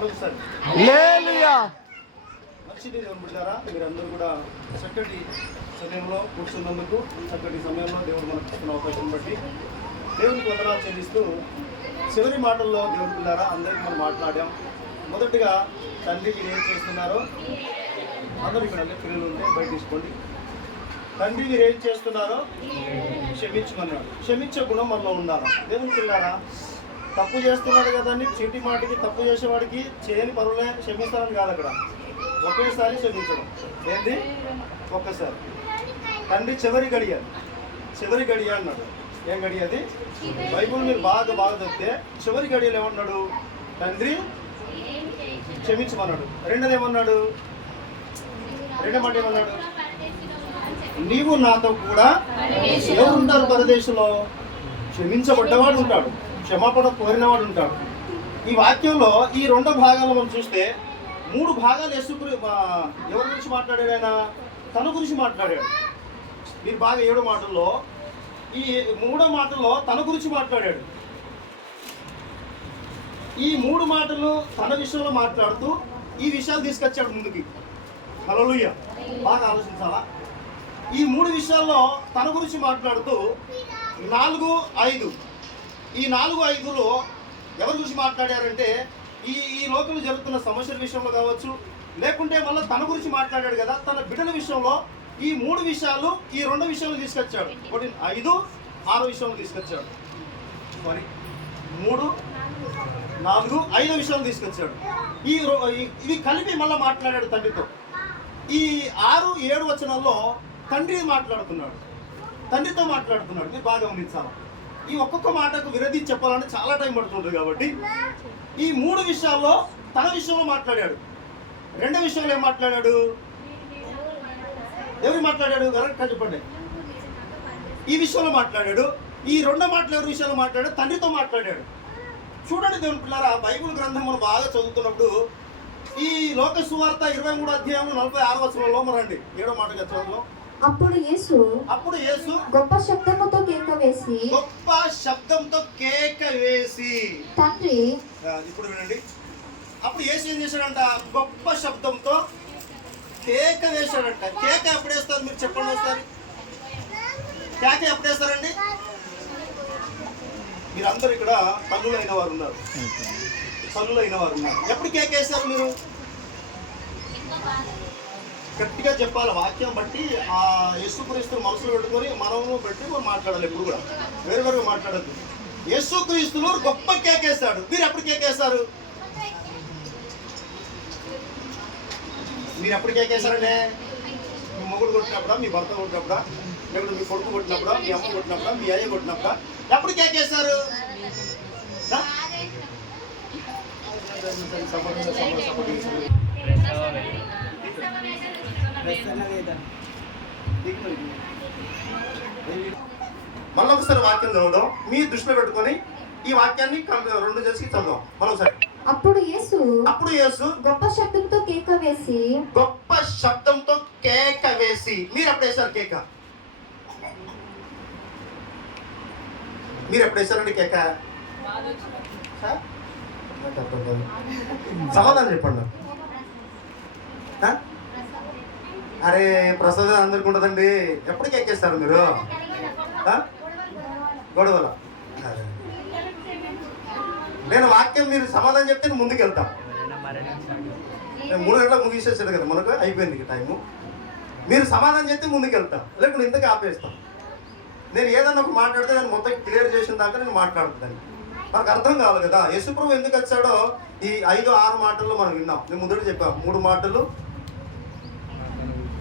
మంచిది దేవుని బిడ్డారా, మీరందరూ కూడా చక్కటి సమయంలో కూర్చున్నందుకు, చక్కటి సమయంలో దేవుడు మనకు ఇస్తున్న అవకాశం బట్టి దేవునికి వందనాలు చెల్లిస్తూ చివరి మాటల్లో దేవుని బిడ్డారా అందరికీ మనం మాట్లాడాం. మొదటిగా తండ్రి మీరు ఏం చేస్తున్నారో అందరూ ఇక్కడ పిల్లలు ఉంటే బయట తీసుకోండి. తండ్రి మీరు ఏం చేస్తున్నారో క్షమించమన్నాడు. క్షమించే గుణం మనలో ఉండాలి. దేవుని పిల్లారా, తప్పు చేస్తున్నాడు కదండి, చీటి మాటికి తప్పు చేసేవాడికి చేయని పరువులే క్షమిస్తానని కాదు, అక్కడ ఒకేసారి క్షమించడం. ఏంటి? ఒక్కసారి. తండ్రి చివరి గడియ అన్నాడు. ఏం గడియ అది? బైబుల్ మీరు బాగా చదివితే చివరి గడియలు ఏమన్నాడు? తండ్రి క్షమించమన్నాడు. రెండో మాట ఏమన్నాడు? నీవు నాతో కూడా ఎవరు ఉంటారు పరదేశంలో? క్షమించబడ్డవాడు ఉంటాడు, క్షమాపణ కోరినవాడు ఉంటాడు. ఈ వాక్యంలో ఈ రెండో భాగాలు మనం చూస్తే 3 భాగాలు ఎవరి గురించి మాట్లాడాడు? ఆయన తన గురించి మాట్లాడాడు. మీరు బాగా 7 మాటల్లో ఈ 3వ మాటల్లో తన గురించి మాట్లాడాడు. ఈ 3 మాటలు తన విషయంలో మాట్లాడుతూ ఈ విషయాలు తీసుకొచ్చాడు ముందుకి. హల్లెలూయా. బాగా ఆలోచించాలా? ఈ 3 విషయాల్లో తన గురించి మాట్లాడుతూ 4, 5 ఈ 4, 5లో ఎవరి గురించి మాట్లాడారంటే ఈ లోకంలో జరుగుతున్న సమస్యల విషయంలో కావచ్చు, లేకుంటే మళ్ళీ తన గురించి మాట్లాడాడు కదా, తన బిడ్డల విషయంలో ఈ 3 విషయాలు, ఈ 2 విషయాలు తీసుకొచ్చాడు. 5, 6 విషయంలో తీసుకొచ్చాడు. 3, 4, 5 విషయాలు తీసుకొచ్చాడు. ఇవి కలిపి మళ్ళీ మాట్లాడాడు తండ్రితో. ఈ 6, 7 వచనాల్లో తండ్రితో మాట్లాడుతున్నాడు. మీరు బాగా గమనించాలి. ఈ ఒక్కొక్క మాటకు విరదీసి చెప్పాలంటే చాలా టైం పడుతుంటుంది. కాబట్టి ఈ 3 విషయాల్లో తన విషయంలో మాట్లాడాడు. 2 విషయంలో ఏం మాట్లాడాడు? ఎవరు మాట్లాడాడు? కరెక్ట్గా చెప్పండి. ఈ విషయంలో మాట్లాడాడు. ఈ 2 మాటలు ఎవరి విషయంలో మాట్లాడాడు? తండ్రితో మాట్లాడాడు. చూడండి దేవుని పిల్లారా, బైబిల్ గ్రంథం మనం బాగా చదువుతున్నప్పుడు ఈ లోక సువార్త 23వ అధ్యాయం 46వ వచనంలో మరండి 7వ మాటగా చదువులో, అప్పుడు యేసు గొప్ప శబ్దంతో కేక వేసి తండ్రి. ఇప్పుడు వినండి. అప్పుడు యేసు ఏం చేశాడంట? గొప్ప శబ్దంతో కేక వేశాడంట. కేక ఎప్పుడు వేస్తారు? మీరు చెప్పండి ఒకసారి. కేక ఎప్పుడు వేస్తారండి? మీరందరూ ఇక్కడ తల్లులైన వారు ఉన్నారు. ఎప్పుడు కేక వేస్తారు మీరు? గట్టిగా చెప్పాలి. వాక్యం బట్టి ఆ యేసుక్రీస్తు మనసులో పెట్టుకొని మనము పెట్టి మనం మాట్లాడాలి. ఎప్పుడు కూడా వేరుగా మాట్లాడద్దు. యేసుక్రీస్తులు గొప్ప కేకేస్తాడు. మీరు ఎప్పుడు కేకేస్తారు? మీరు ఎప్పుడు కేకేస్తారంటే మీ మొగుడు కొట్టినప్పుడా, మీ భర్త కొట్టినప్పుడా, లేకపోతే మీ కొడుకు కొట్టినప్పుడా, మీ అమ్మ కొట్టినప్పుడా, మీ అయ్య కొట్టినప్పుడా? ఎప్పుడు కేకేస్తారు? మళ్ళీ ఒకసారి వాక్యం చదవడం మీ దృష్టిలో పెట్టుకొని ఈ వాక్యాన్ని 2 చేసి చదవం మరొకసారి. అప్పుడు యేసు గొప్ప శబ్దంతో కేక వేసి. మీరు ఎప్పుడు వేశారు కేక? మీరు ఎప్పుడు వేశారండి కేక? సమాధానం చెప్పండి. అరే ప్రసాదం అందరికి ఉండదండి. ఎప్పుడు కేకేస్తారు మీరు? గొడవల. నేను వాక్యం మీరు సమాధానం చెప్తే ముందుకు వెళ్తాం. నేను 3 గంటలకు ముగిసేసాడు కదా, మనకు అయిపోయింది టైము. మీరు సమాధానం చెప్తే ముందుకు వెళ్తాం, లేకపోతే ఇంతకీ ఆపేస్తాం. నేను ఏదన్నా ఒక మాట్లాడితే నేను మొత్తం క్లియర్ చేసిన దాకా నేను మాట్లాడుతాను. మనకు అర్థం కావాలి కదా యేసుప్రభు ఎందుకు వచ్చాడో. ఈ 5, 6 మాటల్లో మనం విన్నాం. నేను ముందర చెప్పాను. 3 మాటలు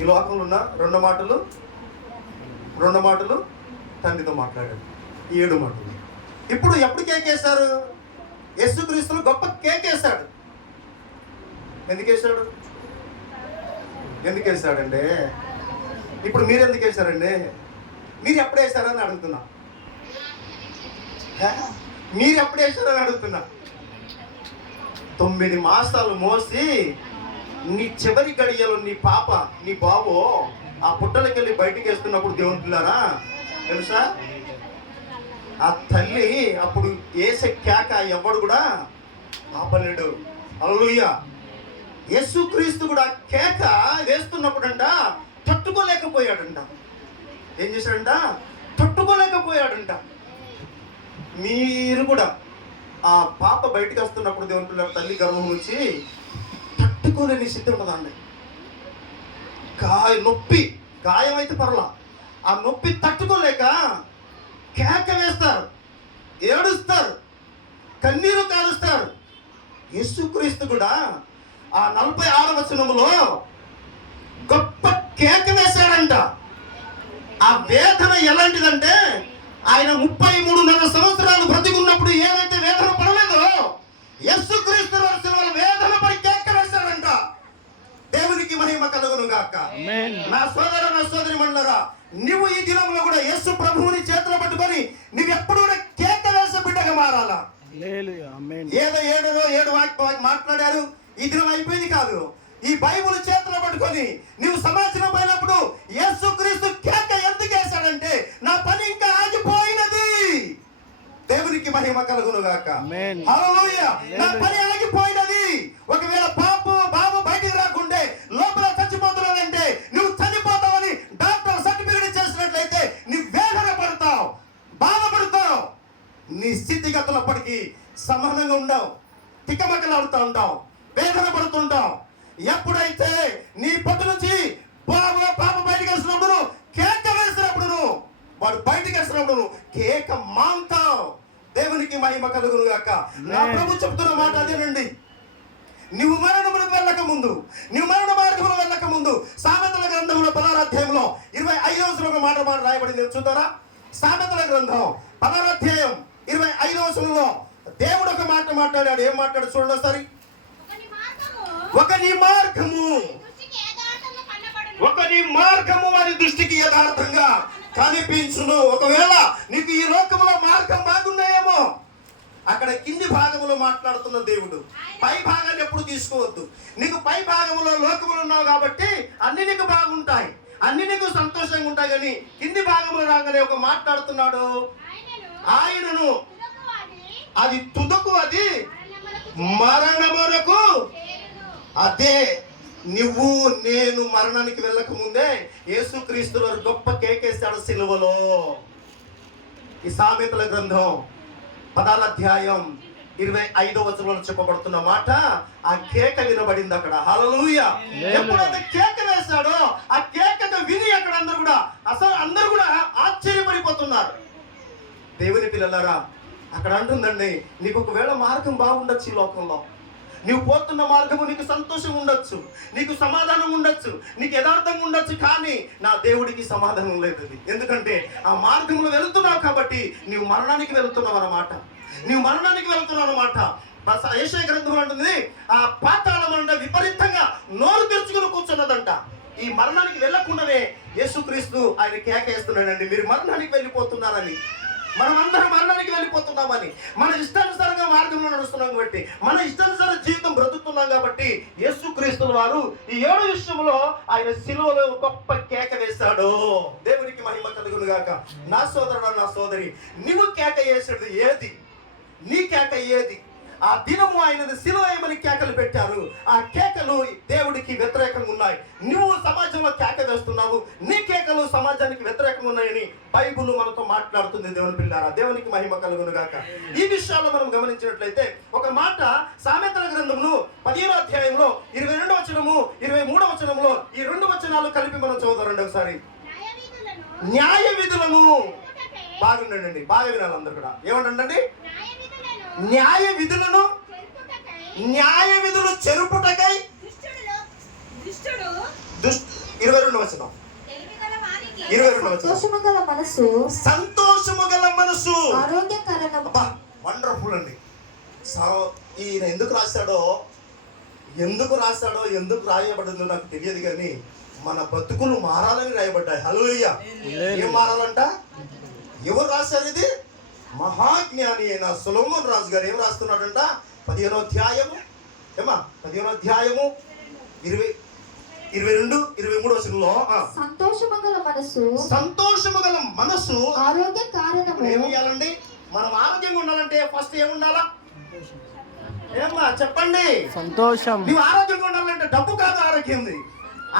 ఈ లోకంలో ఉన్న, 2 మాటలు తండ్రితో మాట్లాడాడు. ఈ 7 మాటలు. ఇప్పుడు ఎప్పుడు కేకేశారు? యేసుక్రీస్తులు గొప్ప కేకేశాడు. ఎందుకు వేశాడంటే ఇప్పుడు మీరు ఎందుకు వేశారండి? మీరు ఎప్పుడు వేశారని అడుగుతున్నా. మీరు ఎప్పుడు వేశారని అడుగుతున్నా. 9 మాసాలు మోసి నీ చివరి గడియలు నీ పాప, నీ బాబు ఆ పుట్టలకి వెళ్ళి బయటికి వేస్తున్నప్పుడు దేవుని పిల్లారా తెలుసా, ఆ తల్లి అప్పుడు వేసే కేక ఎవడు కూడా ఆపలేడు. హల్లెలూయా. యేసుక్రీస్తు కూడా కేక వేస్తున్నప్పుడంట తట్టుకోలేకపోయాడంట. ఏం చేశాడంట? తట్టుకోలేకపోయాడంట. మీరు కూడా ఆ పాప బయటికి వస్తున్నప్పుడు దేవుని పిల్లల తల్లి గర్భం నుంచి తట్టుకోలేని స్థితి ఉన్నదండి. నొప్పి, గాయం అయితే పర్లా, ఆ నొప్పి తట్టుకోలేక కేక వేస్తారు, ఏడుస్తారు, కన్నీరు కారుస్తారు. యేసుక్రీస్తు కూడా ఆ 46వ వచనములో గొప్ప కేక వేశాడంట. ఆ వేదన ఎలాంటిదంటే, ఆయన 33.5 సంవత్సరాలు బ్రతికున్నప్పుడు ఏదైతే వేదన పడలేదో, యేసుక్రీస్తు వారి వేదన పడి కేక వేశాడంట. దేవునికి మహిమ కలుగును గాక. నా సోదర, నా సోదరి మండలరా, నువ్వు ఈ దినంలో కూడా యేసు ప్రభువుని చేతులు పట్టుకొని నువ్వు ఎప్పుడు కూడా కేక వేసే బిడ్డగా మారాలా. ఏడు మాట్లాడారు, ఈ దినం అయిపోయింది కాదు. ఈ బైబుల్ చేతులు పట్టుకొని నువ్వు సమాజం పోయినప్పుడు యేసుక్రీస్తు కేక ఎందుకు వేశాడంటే, నా పని ఇంకా ఆగిపోయినది. దేవునికి మహిమ కలుగును గాక. హల్లెలూయా. నా పని ఆగిపోయినది. ఒకవేళ బాబు బయటికి రాకుంటే లోపల చచ్చిపోతున్నానంటే, నువ్వు చనిపోతావని డాక్టర్ సర్టిఫికెట్ చేసినట్లయితే నువ్వు వేదన పడతావు, బాధపడతావు. నీ స్థితిగతులప్పటికీ సమానంగా ఉండవు, తిక్కమక్కలాడుతూ ఉంటావు, వేదన పడుతుంటావు. ఎప్పుడైతే నీ పొట్టు నుంచి పాప బయటికి వేసినప్పుడు, కేక వేసినప్పుడు, వాడు బయటికి వేసినప్పుడు కేక మాంతావు. దేవునికి మహిమ కలుగును గాక. నా ప్రభు చెప్తున్న మాట అదేనండి. నువ్వు మరణములకు వెళ్ళక ముందు, నువ్వు మరణ మార్గంలో వెళ్ళక ముందు, సామెతల గ్రంథంలో 16వ అధ్యాయంలో 25వ వచనంలో మాట రాయబడింది. చూద్దారా? సామెతల గ్రంథం 16వ అధ్యాయం 25వ వచనంలో దేవుడు ఒక మాట మాట్లాడాడు. ఏం మాట్లాడు చూడండి ఒకసారి. ఒక నీ మార్గము వారి దృష్టికి యథార్థంగా కనిపించును. ఒకవేళ నీకు ఈ లోకములో మార్గం బాగున్నాయేమో, అక్కడ కింది భాగములో మాట్లాడుతున్న దేవుడు. పై భాగాన్ని ఎప్పుడు తీసుకోవద్దు. నీకు పై భాగములో లోకములు ఉన్నావు కాబట్టి అన్ని నీకు బాగుంటాయి, అన్ని నీకు సంతోషంగా ఉంటాయి. కానీ కింది భాగములో రాగానే ఒక మాట్లాడుతున్నాడు. ఆయనను అది తుదకు, అది మరణమునకు. అదే నువ్వు నేను మరణానికి వెళ్ళక ముందే యేసుక్రీస్తు వారు గొప్ప కేకేశాడు సిలువలో. ఈ సామెతల గ్రంథం 16వ అధ్యాయం 25వ వచనంలో చెప్పబడుతున్న మాట, ఆ కేక వినబడింది అక్కడ. హల్లెలూయా. ఎప్పుడైతే కేక వేశాడో, ఆ కేకను విని అక్కడ అందరూ కూడా ఆశ్చర్యపడిపోతున్నారు. దేవుని పిల్లలారా, అక్కడ అంటుందండి, నీకు ఒకవేళ మార్గం బాగుండొచ్చు, ఈ లోకంలో నీవు పోతున్న మార్గము నీకు సంతోషం ఉండొచ్చు, నీకు సమాధానం ఉండొచ్చు, నీకు యథార్థంగా ఉండొచ్చు. కానీ నా దేవుడికి సమాధానం లేదు. ఎందుకంటే ఆ మార్గంలో వెళుతున్నావు కాబట్టి నీవు మరణానికి వెళుతున్నావు అన్నమాట. నీవు మరణానికి వెళుతున్నావు అన్నమాట. యెషయా గ్రంథం అంటుంది, ఆ పాతాళం అంటే విపరీతంగా నోరు తెరుచుకుని కూర్చున్నదంట. ఈ మరణానికి వెళ్ళకుండానే యేసుక్రీస్తు ఆయన కేకేస్తున్నాడండి, మీరు మరణానికి వెళ్ళిపోతున్నారని. మనం అందరం మరణానికి వెళ్ళిపోతున్నామని, మన ఇష్టానుసారంగా మార్గంలో నడుస్తున్నాం కాబట్టి, మన ఇష్టానుసార జీవితం బ్రతుకుతున్నాం కాబట్టి, యేసుక్రీస్తు వారు ఈ 7 విషయంలో ఆయన సిలువలో గొప్ప కేక వేశాడు. దేవునికి మహిమ కలుగును గాక. నా సోదరుడు, నా సోదరి, నువ్వు కేక వేసేది ఏది? నీ కేక ఏది? ఆ దినము ఆయన సిలువ వేయమని కేకలు పెట్టారు. ఆ కేకలు దేవుడికి వ్యతిరేకంగా ఉన్నాయి. నువ్వు సమాజంలో కేక వేస్తున్నావు, నీ కేకలు సమాజానికి వ్యతిరేకంగా ఉన్నాయని బైబిల్ మనతో మాట్లాడుతుంది. దేవుని పిల్లారా, దేవునికి మహిమ కలుగును గాక. ఈ విషయాల్లో మనం గమనించినట్లయితే ఒక మాట సామెతల గ్రంథంలో 15వ అధ్యాయంలో 22వ వచనము 23వ వచనంలో ఈ 2 వచనాలు కలిపి మనం చదువుతారండి ఒకసారి. న్యాయ విధులను, బాగుండండి, బాగా వినాలి అందరు కూడా. ఏమంటండి? న్యాయ విధులను, న్యాయ విధులు చెరుపుటకై 22వ వచనం 22వ వచనం. సంతోషము గల మనసు వండర్ఫుల్ అండి. ఈయన ఎందుకు రాశాడో ఎందుకు రాయబడిందో నాకు తెలియదు, కానీ మన బతుకులు మారాలని రాయబడ్డాయి. హల్లెలూయా. ఏం మారాలంట? ఎవరు రాశారు ఇది? మహాజ్ఞాని అయిన సొలొమోన్ రాజు గారు ఏం రాస్తున్నాడంట? 15వ అధ్యాయము 15వ అధ్యాయము 22, 23 వచనంలో సంతోషము గల మనసు ఆరోగ్య కారణము. ఏం చేయాలండి? మనం ఆరోగ్యంగా ఉండాలంటే ఫస్ట్ ఏముండాలా? ఏమ్మా చెప్పండి. సంతోషం. నువ్వు ఆరోగ్యంగా ఉండాలంటే డబ్బు కాదు ఆరోగ్యం,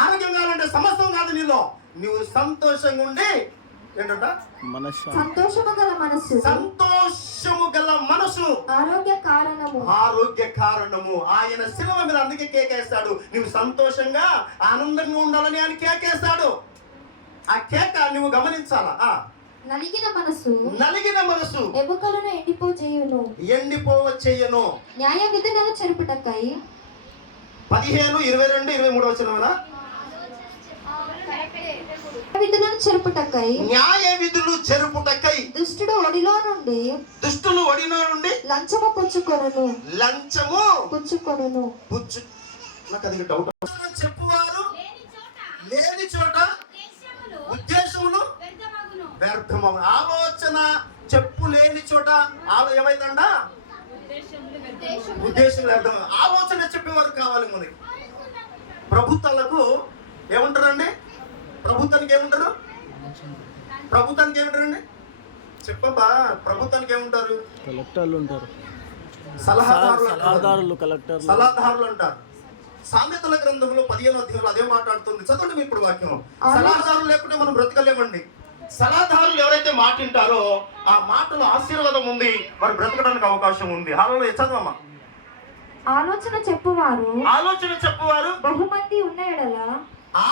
ఆరోగ్యం కావాలంటే సమస్తం కాదు నీలో. నువ్వు సంతోషంగా ఉండి ఏంటంట సంతోషము గల మనస్సు, సంతోషము గల మనసు ఆరోగ్య కారణము, ఆరోగ్య కారణము. ఆయన శిలువ మీద అందుకే కేకేస్తాడు. నువ్వు సంతోషంగా ఆనందంగా ఉండాలని ఆయన కేకేస్తాడు. ఆ కేక నువ్వు గమనించాలా. నలిగిన మనసు, నలిగిన మనసు ఎముకలను ఎండిపోచేయును, ఎండిపోవచ్చేయను. న్యాయ విధులను చెరుపుటకై 15, 22, 23 వచనమేనా? విధులను చెరుపుటకై, న్యాయ విధులు చెరుపుటకై దుష్టుడు ఒడిలో నుండి, దుష్టులు ఒడిలో నుండి లంచము పుచ్చుకొనును, లంచము పుచ్చుకొనును. నాకు అది డౌట్. చెప్పువారు లేని చోట ఉద్దేశములు వ్యర్థమగు. ఆలోచన చెప్పు లేని చోట ఏమైందంట? ఉద్దేశం వ్యర్థం. ఆలోచన చెప్పేవారు కావాలి మనకి. ప్రభుత్వాలకు ఏముంటారండి? ప్రభుత్వానికి ఏముంటారు? ప్రభుత్వానికి ఏముంటారండి? చెప్పబ్బా. ప్రభుత్వానికి ఏముంటారు? కలెక్టర్లు ఉంటారు, సలహాదారులు, కలెక్టర్లు, సలహాదారులు అంటారు. సామెతల గ్రంథంలో 15వ అధ్యాయంలో అదే మాట్లాడుతుంది. చదవండి మీరు ఇప్పుడు వాక్యం. సలహాదారులు లేకుంటే మనం బ్రతకలేమండి. సలహాదారులు ఎవరైతే మాట వింటారో ఆ మాటలో ఆశీర్వాదం ఉంది, వారు బ్రతకడానికి అవకాశం ఉంది. హల్లెలూయా. చదవమ్మా. ఆలోచన చెప్పువారు, ఆలోచన చెప్పువారు బహుమంది ఉన్న ఎడల,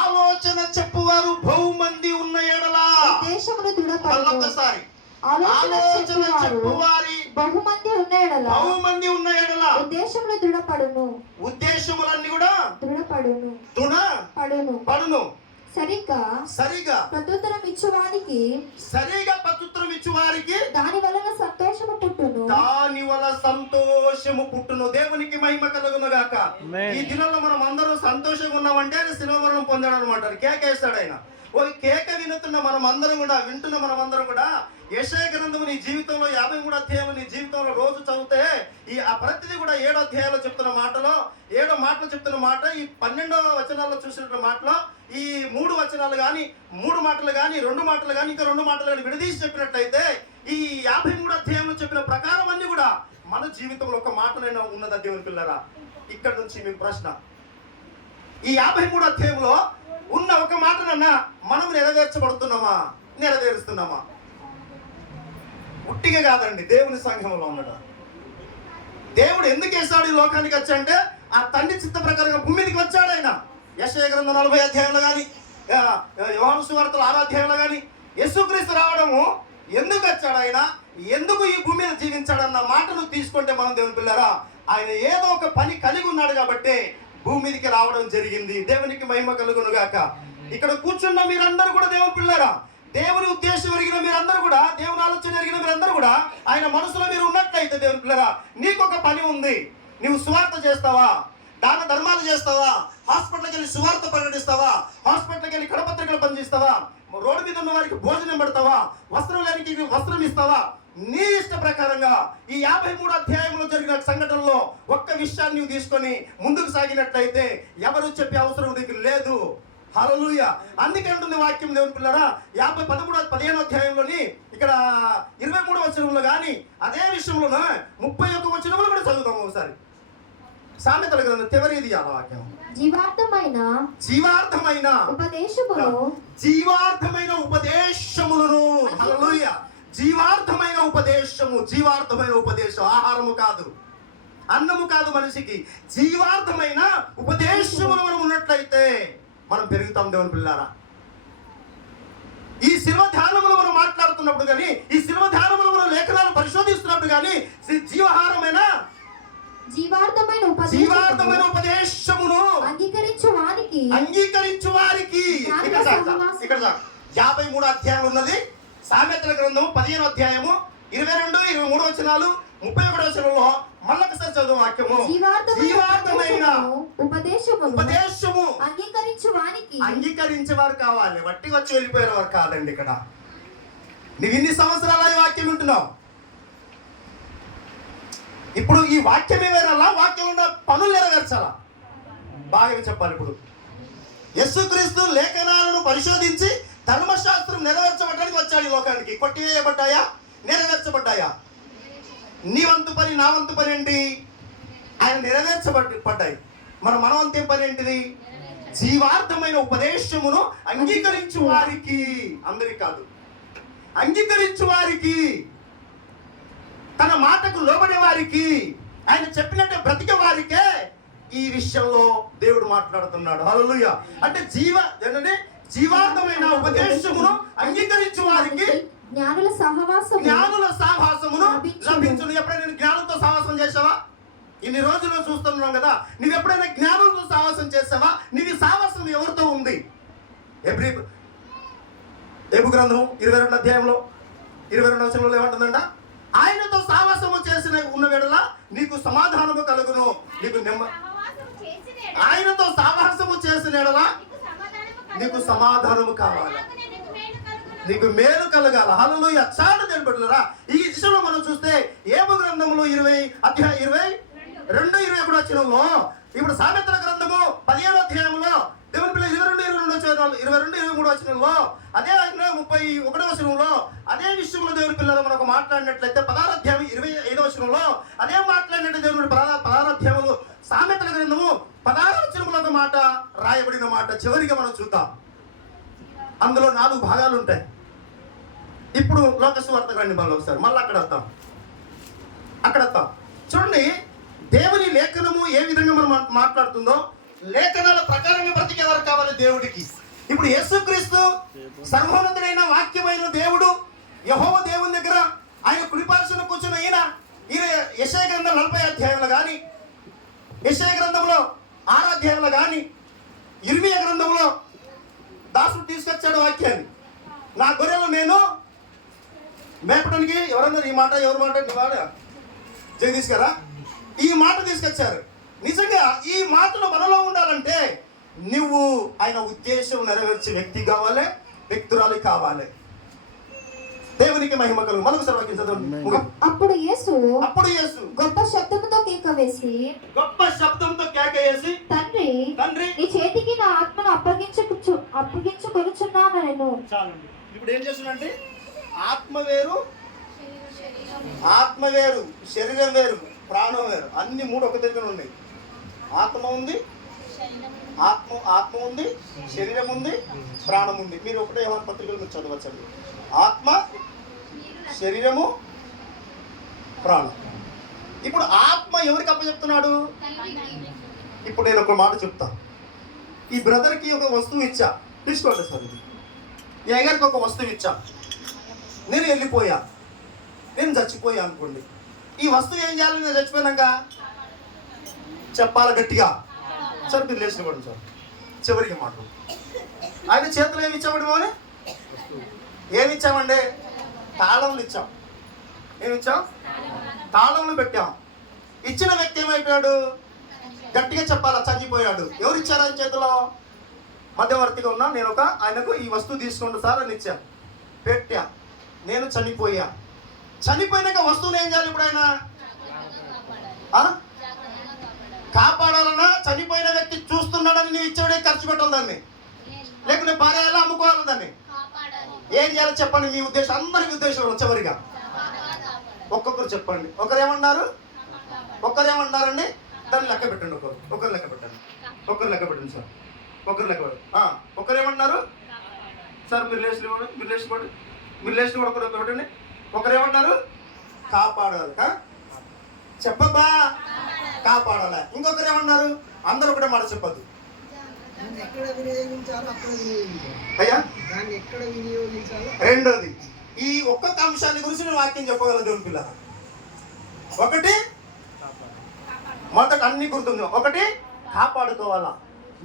ఆలోచన చెప్పువారు బహుమంది ఉన్న ఎడల ఉద్దేశములు దృఢపడును. ఒక్కసారి ఆలోచన చెప్పువారి బహుమంది ఉన్న ఎడల, బహుమంది ఉన్న ఎడల ఉద్దేశములు దృఢపడును, ఉద్దేశములన్నీ కూడా దృఢపడును, పడును. సరిగా ప్రత్యుత్తరం ఇచ్చువానికి, సరిగా ప్రత్యుత్తరం ఇచ్చువారికి దాని వలన సంతోషము పుట్టును, దాని వల్ల సంతోషము పుట్టును. దేవునికి మహిమ కలుగును గాక. ఈ దినంలో మనం అందరూ సంతోషంగా ఉన్నామంటే శిలువ మరణం పొందాడు అనమాట. కేకేస్తాడు ఆయన. ఓ కేక వినుతున్న మనం అందరం కూడా, వింటున్న మనం అందరం కూడా యెషయా గ్రంథము నీ జీవితంలో 53 అధ్యాయాలు నీ జీవితంలో రోజు చదివితే ఆ ప్రతిదీ కూడా 7 అధ్యాయాలు చెప్తున్న మాటలో, 7 మాటలు చెప్తున్న మాట, ఈ 12వ వచనాల్లో చూసిన మాటలో ఈ 3 వచనాలు కానీ, 3 మాటలు కానీ, 2 మాటలు కానీ, ఇంకా 2 మాటలు కానీ విడదీసి చెప్పినట్లయితే ఈ 53 అధ్యాయంలో చెప్పిన ప్రకారం అన్ని కూడా మన జీవితంలో ఒక మాటనైనా ఉన్నదా దేవుని పిల్లరా? ఇక్కడ నుంచి మీకు ప్రశ్న. ఈ 53 అధ్యాయంలో ఉన్న ఒక మాటనన్నా మనం నెరవేర్చబడుతున్నామా? నెరవేరుస్తున్నామా? ఉట్టిగా కాదండి. దేవుని సంఘంలో ఉన్నాడు. దేవుడు ఎందుకు వేసాడు ఈ లోకానికి వచ్చాడంటే ఆ తండ్రి చిత్త ప్రకారంగా భూమి మీదకి వచ్చాడు ఆయన. యెషయా గ్రంథం 40 అధ్యాయంలో కానీ, యోహాను సువార్తల 6 అధ్యాయంలో కానీ యేసుక్రీస్తు రావడము ఎందుకు వచ్చాడు ఆయన, ఎందుకు ఈ భూమి మీద జీవించాడన్న మాటను తీసుకుంటే మనం దేవుని పిల్లరా, ఆయన ఏదో ఒక పని కలిగి ఉన్నాడు కాబట్టి భూమి మీదకి రావడం జరిగింది. దేవునికి మహిమ కలుగును గాక. ఇక్కడ కూర్చున్న మీరందరూ కూడా దేవుని పిల్లరా, దేవుని ఉద్దేశం ఎరిగిన మీరందరూ కూడా, దేవుని ఆలోచన ఎరిగిన మీరందరూ కూడా ఆయన మనసులో మీరు ఉన్నట్లయితే దేవుని పిల్లరా, నీకు ఒక పని ఉంది. నువ్వు సువార్త చేస్తావా? దాన ధర్మాలు చేస్తావా? హాస్పిటల్కి వెళ్ళి సువార్త ప్రకటిస్తావా? హాస్పిటల్కి వెళ్ళి కడపత్రికలు పనిచేస్తావా? రోడ్డు మీద ఉన్న వారికి భోజనం పెడతావా? వస్త్రం లేనికి వస్త్రం ఇస్తావా? నీ ఇష్ట ప్రకారంగా ఈ 53 అధ్యాయంలో జరిగిన సంఘటనలో ఒక్క విషయాన్ని నువ్వు తీసుకొని ముందుకు సాగినట్లయితే ఎవరు చెప్పే అవసరం నీకు లేదు. హల్లెలూయా. అందుకే అంటుంది వాక్యం దేవుని పిల్లరా, 15వ అధ్యాయంలోని ఇక్కడ 23వ వచనంలో కానీ అదే విషయంలో 31వ వచనంలో కూడా చదువుతాము ఒకసారి. సామెతల గ్రంథం చివరిది ఆ వాక్యం. జీవార్థమైన ఉపదేశములను, హల్లెలూయా, జీవార్థమైన ఉపదేశం. ఆహారము కాదు, అన్నము కాదు, మనిషికి జీవార్థమైన ఉపదేశములు మనం ఉన్నట్లయితే మనం పెరుగుతాం దేవుని పిల్లారా. ఈ శిల్వ ధ్యానములు మనం మాట్లాడుతున్నప్పుడు కానీ, ఈ శిల్వ ధ్యానములు మనం లేఖనాలు పరిశోధిస్తున్నప్పుడు కానీ జీవార్థమైన ఉపదేశమును అంగీకరించు వారికి ఇక్కడ 53 అధ్యాయం ఉన్నది. సామెతల గ్రంథం 15వ అధ్యాయము 22, 23 వచనాలు, 31వ వచనంలో మళ్ళొకసారి చదువు వాక్యము. జీవార్థమైన ఉపదేశము అంగీకరించేవారు కావాలి, వట్టి వచ్చి వెళ్ళిపోయిన వారు కాదండి. ఇక్కడ నువ్వు ఇన్ని సంవత్సరాల ఈ వాక్యం వింటున్నావు. ఇప్పుడు ఈ వాక్యం ఏమైనా వాక్యం ఉన్న పనులు నెరవేర్చాలా? బాగా చెప్పాలి. ఇప్పుడు యేసుక్రీస్తు లేఖనాలను పరిశోధించి ధర్మశాస్త్రం నెరవేర్చబడడానికి వచ్చాడు ఈ లోకానికి. కొట్టివేయబడ్డాయా? నెరవేర్చబడ్డాయా? నీ వంతు పని, నా వంతు పని ఏంటి? ఆయన నెరవేర్చబడ్డాయి. మనం అంతే పని ఏంటిది? జీవార్థమైన ఉపదేశమును అంగీకరించు వారికి, అందరికి కాదు, అంగీకరించు వారికి, తన మాటకు లోబడే వారికి, ఆయన చెప్పినట్టే బ్రతికే వారికే ఈ విషయంలో దేవుడు మాట్లాడుతున్నాడు. హల్లెలూయా. అంటే జీవార్థమైన ఉపదేశమును అంగీకరించు వారికి జ్ఞానుల సహవాసమును లభించును. ఎప్పుడైనా నేను జ్ఞానంతో సహవాసం చేసావా? ఇన్ని రోజుల్లో చూస్తున్నాం కదా, నువ్వు ఎప్పుడైనా జ్ఞానంతో సహవాసం చేసావా? నీవి సహవాసం ఎవరితో ఉంది? ఏబు గ్రంథం 22 అధ్యాయంలో 22వ వచనంలో ఏమంటుందంట? ఆయనతో సహవాసము చేసిన ఉన్న వేళ నీకు సమాధానము కలుగును, నీకు ఆయనతో సహవాసము చేసిన వేళ నీకు సమాధానము కావాలి, నీకు మేలు కలగాల. హల్లెలూయా. చాలు తెలుపట్లేరా? ఈ విషయంలో మనం చూస్తే ఏబు గ్రంథంలో 22-21 వచనంలో, ఇప్పుడు సామెతల గ్రంథము 15వ అధ్యాయంలో దేవుని పిల్ల 22-23 వచనంలో, అదే 31వ వచనంలో అదే విషయంలో దేవుని పిల్లలు మనకు మాట్లాడినట్లయితే 16వ అధ్యాయం 25వ వచనంలో అదే మాట్లాడినట్టు దేవుని 16వ అధ్యాయంలో సామెతల గ్రంథము 16వ వచనంలో ఒక మాట రాయబడిన మాట చివరిగా మనం చూద్దాం. అందులో 4 భాగాలు ఉంటాయి. ఇప్పుడు లోకస్వార్త రండి, మళ్ళీ ఒకసారి మళ్ళీ అక్కడ వస్తాం. చూడండి, దేవుని లేఖనము ఏ విధంగా మనం మాట్లాడుతుందో, లేఖనాల ప్రకారంగా బ్రతికేవారు కావాలి దేవుడికి. ఇప్పుడు యేసుక్రీస్తు సర్వోన్నతుడైన వాక్యమైన దేవుడు, యెహోవా దేవుని దగ్గర ఆయన కుడిపార్శ్వన కూర్చున్న ఈయన యెషయా గ్రంథం 40 అధ్యాయంలో కానీ, యెషయా గ్రంథంలో 6 అధ్యాయంలో కానీ, ఇర్మియా గ్రంథంలో దాసుడు తీసుకొచ్చాడు వాక్యాన్ని. నా గొర్రెలు నేను మేపడానికి ఎవరన్నారు? ఈ మాట ఎవరు మాట? జగదీష్ గారా ఈ మాట తీసుకొచ్చారు. నిజంగా ఈ మాటలు మనలో ఉండాలంటే నువ్వు ఆయన ఉద్దేశం నెరవేర్చే వ్యక్తి కావాలి, వ్యక్తురాలు కావాలి. దేవునికి మహిమ కలుగు. మనకు సర్వకించదు. అప్పుడు యేసు గొప్ప శబ్దంతో కేక వేసి తండ్రి నీ చేతికి నా ఆత్మను అప్పగించుకొనుచున్నాను నేను. ఇప్పుడు ఏం చేస్తున్నాడంటే ఆత్మ వేరు, శరీరం వేరు, ప్రాణం వేరు, అన్ని 3 ఒక దగ్గర ఉన్నాయి. ఆత్మ ఉంది, శరీరం ఉంది, ప్రాణం ఉంది. మీరు ఒకటే యోహాను పత్రికలు మీరు చదవచ్చండి. ఆత్మ, శరీరము, ప్రాణం. ఇప్పుడు ఆత్మ ఎవరికి అప్పచెప్తున్నాడు? ఇప్పుడు నేను ఒక మాట చెప్తా. ఈ బ్రదర్కి ఒక వస్తువు ఇచ్చా, తీసుకోండి సార్. ఇది ఈ అయ్యగారికి ఒక వస్తువు ఇచ్చా, నేను వెళ్ళిపోయా, నేను చచ్చిపోయా అనుకోండి. ఈ వస్తువు ఏం చేయాలి? నేను చచ్చిపోయినాక చెప్పాలి గట్టిగా. సార్ మీరు లేచినవ్వండి సార్. చివరికి మాట, ఆయన చేతులు ఏమి ఇచ్చామండి? అని ఏమి ఇచ్చామండి? తాళములు ఇచ్చాం. ఏమిచ్చాం? తాళములు పెట్టాం. ఇచ్చిన వ్యక్తి ఏమైపోయాడు? గట్టిగా చెప్పాలా, చచ్చిపోయాడు. ఎవరు ఇచ్చారు ఆయన చేతిలో? మధ్యవర్తిగా ఉన్నా నేను ఆయనకు ఈ వస్తువు తీసుకోండి సార్ అని ఇచ్చాను, పెట్టా, నేను చనిపోయినాక వస్తువుని ఏం చేయాలి? ఇప్పుడు ఆయన కాపాడాలన్నా చనిపోయిన వ్యక్తి చూస్తున్నాడని నువ్వు ఇచ్చాడే ఖర్చు పెట్టాలి దాన్ని, లేకుంటే భార్య ఎలా అమ్ముకోవాలి దాన్ని? ఏం చేయాలో చెప్పండి. మీ ఉద్దేశం, అందరికి ఉద్దేశం చివరిగా ఒక్కొక్కరు చెప్పండి. ఒక్కరేమన్నారండి? దాన్ని లెక్క పెట్టండి. ఒకరు లెక్క పెట్టండి సార్. ఒకరు ఏమన్నారు సార్? మీరు లేచి కూడా పెట్టండి. ఒకరేమన్నారు? కాపాడాలి. చెప్పబ్బా, కాపాడాలి. ఇంకొకరు ఏమన్నారు? అందరూ ఒకటే మాట చెప్పద్దు. అయ్యా, రెండోది, ఈ ఒక్కొక్క అంశాన్ని గురించి నేను వాక్యం చెప్పగలను దేవుని పిల్ల. ఒకటి, మొదట అన్ని గుర్తుంది. ఒకటి, కాపాడుకోవాలా,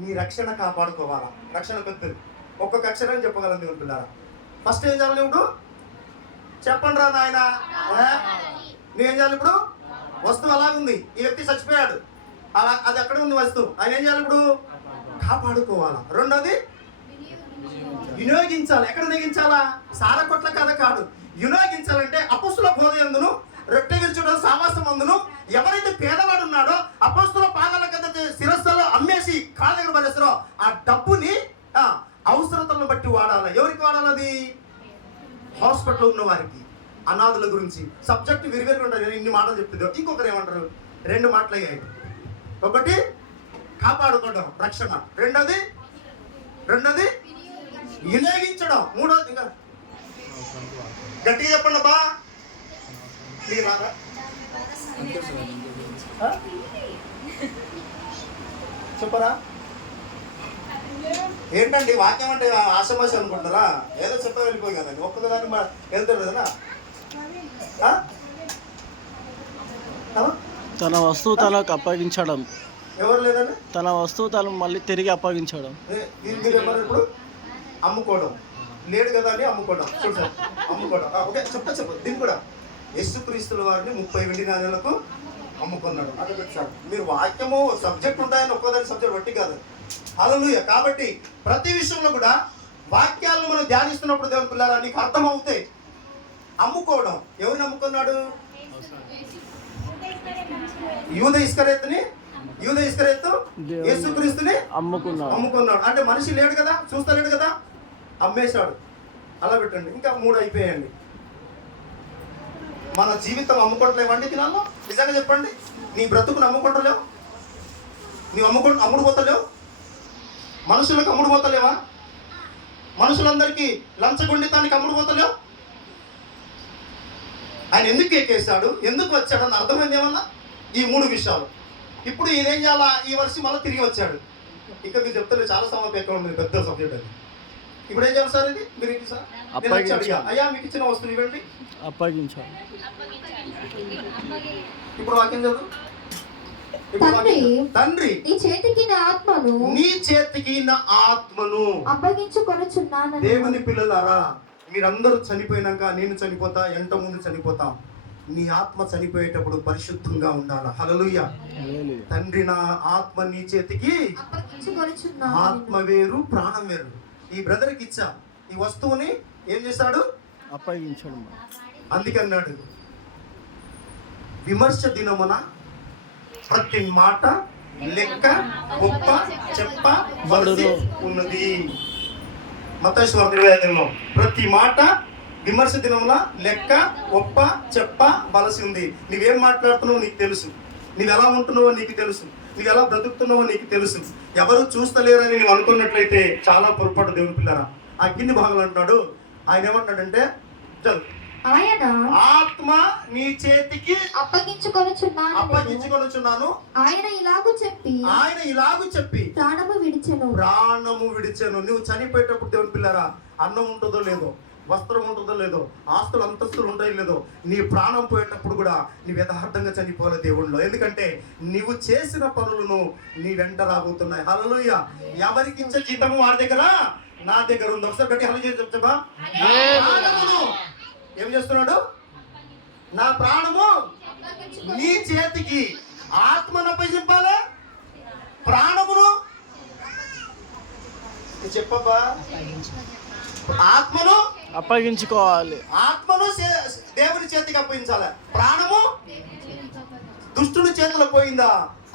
నీ రక్షణ కాపాడుకోవాలా. రక్షణ పెద్దది. ఒక్కొక్క అక్షరాన్ని చెప్పగలను దేవుని పిల్లారా. ఫస్ట్ ఏం చేయాలి? ఇప్పుడు చెప్పండి రా నాయన, నువ్వేం చేయాలి? ఇప్పుడు వస్తువు అలాగుంది, ఈ వ్యక్తి చచ్చిపోయాడు, అది ఎక్కడ ఉంది వస్తువు, ఆయన ఏం చేయాలి? ఇప్పుడు కాపాడుకోవాలా. రెండోది, వినియోగించాలి. ఎక్కడ వినియోగించాలా? సారకొట్ల కథ కాదు. వినియోగించాలంటే అపొస్తలుల బోధ యందును, రొట్టె విరుచుట సావాసం అందును, ఎవరైతే పేదవాడు ఉన్నాడో అపొస్తలుల పాదాల కింద శిరస్సులో అమ్మేసి కాళ్ళ దగ్గర పడేస్తారో ఆ డబ్బుని అవసరతలను బట్టి వాడాలి. ఎవరికి వాడాలి? అది హాస్పిటల్లో ఉన్న వారికి, అనాథుల గురించి. సబ్జెక్ట్ విరివేరుగా ఉంటారు. ఇన్ని మాటలు చెప్తుంది. ఇంకొకరు ఏమంటారు? 2 మాటలు అయ్యాయి. ఒకటి కాపాడుకోవడం రక్షణ, రెండోది వినియోగించడం, మూడోది ఇంకా గట్టిగా చెప్పండి అబ్బా. మీరు రారా? చెప్పరా? ఏంటండి వాక్యం అంటే ఆశమాష అనుకుంటారా? ఏదో చెప్ప వెళ్ళిపోయి కదండి, ఒక్కదాన్ని వెళ్తారు కదా. తన వస్తువు తనకు అప్పగించడం. ఎవరు లేదండి? తన వస్తువు తను మళ్ళీ తిరిగి అప్పగించడం. మీరు ఏమన్నారు ఇప్పుడు? అమ్ముకోవడం లేడు కదా అని అమ్ముకోవడం. చూడండి, అమ్ముకోవడం. ఓకే, చెప్పు. దీన్ని కూడా యేసుక్రీస్తుల వారిని 30 వెండి నాణేలకు అమ్ముకున్నాడు. అదే పెట్టారు. మీరు వాక్యము సబ్జెక్ట్ ఉంటాయని ఒక్కోదాని సబ్జెక్ట్ బట్టి కాదు. హల్లెలూయా. కాబట్టి ప్రతి విషయంలో కూడా వాక్యాలను మనం ధ్యానిస్తున్నప్పుడు దేవుని పిల్లరా నీకు అర్థం అవుతాయి. అమ్ముకోవడం, ఎవరిని అమ్ముకున్నాడు? యూదా ఇస్కరియోతుని యేసుక్రీస్తుని అమ్ముకున్నాడు. అంటే మనిషి లేడు కదా, చూస్తలేడు కదా, అమ్మేశాడు. అలా పెట్టండి. ఇంకా 3 అయిపోయాయండి. మన జీవితం అమ్ముకోవట్లేవండి దినాల్లో. నిజంగా చెప్పండి, నీ బ్రతుకును అమ్ముకుంటలేవు, నీవు అమ్ముడు పోతలేవు, మనుషులకు అమ్ముడు పోతలేవా, మనుషులందరికీ లంచగొండితానికి అమ్ముడు పోతలేవు. ఆయన ఎందుకు ఎక్కేశాడు, ఎందుకు వచ్చాడు అని అర్థమైంది ఏమన్నా? ఈ 3 విషయాలు. ఇప్పుడు ఇదేం చేయాలా? ఈ వర్షం మళ్ళీ తిరిగి వచ్చాడు. ఇంకా మీరు చెప్తారు చాలా సమయం ఎక్కువ ఉంది, పెద్ద సబ్జెక్ట్ అది. ఇప్పుడు ఏం చేయాలి సార్? ఇది మీరు ఏంటి సార్? అయ్యా మీకు ఇచ్చిన వస్తువు ఇవ్వండి, అప్పగించాలి. ఇప్పుడు వాక్యం చదువు. తండ్రి నీ చేతికి నా ఆత్మను అప్పగించుకొనుచున్నాను. దేవుని పిల్లలారా, మీరందరూ చనిపోయినాక నేను చనిపోతా, ఎంట ముందు చనిపోతా. నీ ఆత్మ చనిపోయేటప్పుడు పరిశుద్ధంగా ఉండాలి. హల్లెలూయా. తండ్రి నా ఆత్మ నీ చేతికి అప్పగించుకొనుచున్నాను. ఆత్మ వేరు, ప్రాణం వేరు. ఈ బ్రదర్కి ఇచ్చా, ఈ వస్తువుని ఏం చేశాడు? అప్పగించడం. అందుకన్నాడు, విమర్శ దినమున ప్రతి మాట లెక్క గొప్ప చెప్పవలసి ఉన్నది. మత్తయి సువార్త 25లో ప్రతి మాట విమర్శ దినమున లెక్క గొప్ప చెప్పవలసి ఉంది. నువ్వేం మాట్లాడుతున్నావో నీకు తెలుసు, నువ్వు ఎలా ఉంటున్నావో నీకు తెలుసు, నువ్వు ఎలా బ్రతుకుతున్నావో నీకు తెలుసు. ఎవరు చూస్తలేరని నువ్వు అనుకున్నట్లయితే చాలా పొరపాటు. దేవుని పిల్లరా, ఆ కింది భాగాలు అంటున్నాడు. ఆయన ఏమంటాడంటే, చదువు. ఆయన ఆత్మ నీ చేతికి అప్పగించుకొనుచున్నాను. ఆయన ఇలాగు చెప్పి ప్రాణము విడిచెను. నువ్వు చనిపోయేటప్పుడు దేవుని పిల్లరా, అన్నం ఉంటుందో లేదో, వస్త్రం ఉంటుందో లేదో, ఆస్తులు అంతస్తులు ఉంటాయో లేదో, నీ ప్రాణం పోయేటప్పుడు కూడా నీవు యథార్థంగా చనిపోవాలి దేవుళ్ళలో. ఎందుకంటే నీవు చేసిన పనులను నీ వెంట రాబోతున్నాయి. హల్లెలూయా. ఎవరికి ఇచ్చే జీతము వారి దగ్గర, నా దగ్గర ఉంది. ఒకసారి గట్టి హల్లెలూయా చెప్తావా? ఏం చేస్తున్నాడు? నా ప్రాణము నీ చేతికి. ఆత్మను అప్పగించాలి, ప్రాణమును చెప్పబ్బా, ఆత్మను అప్పగించుకోవాలి. ఆత్మను దేవుని చేతికి అప్పగించాలి, ప్రాణము దుష్టుని చేతిలో పోయిందా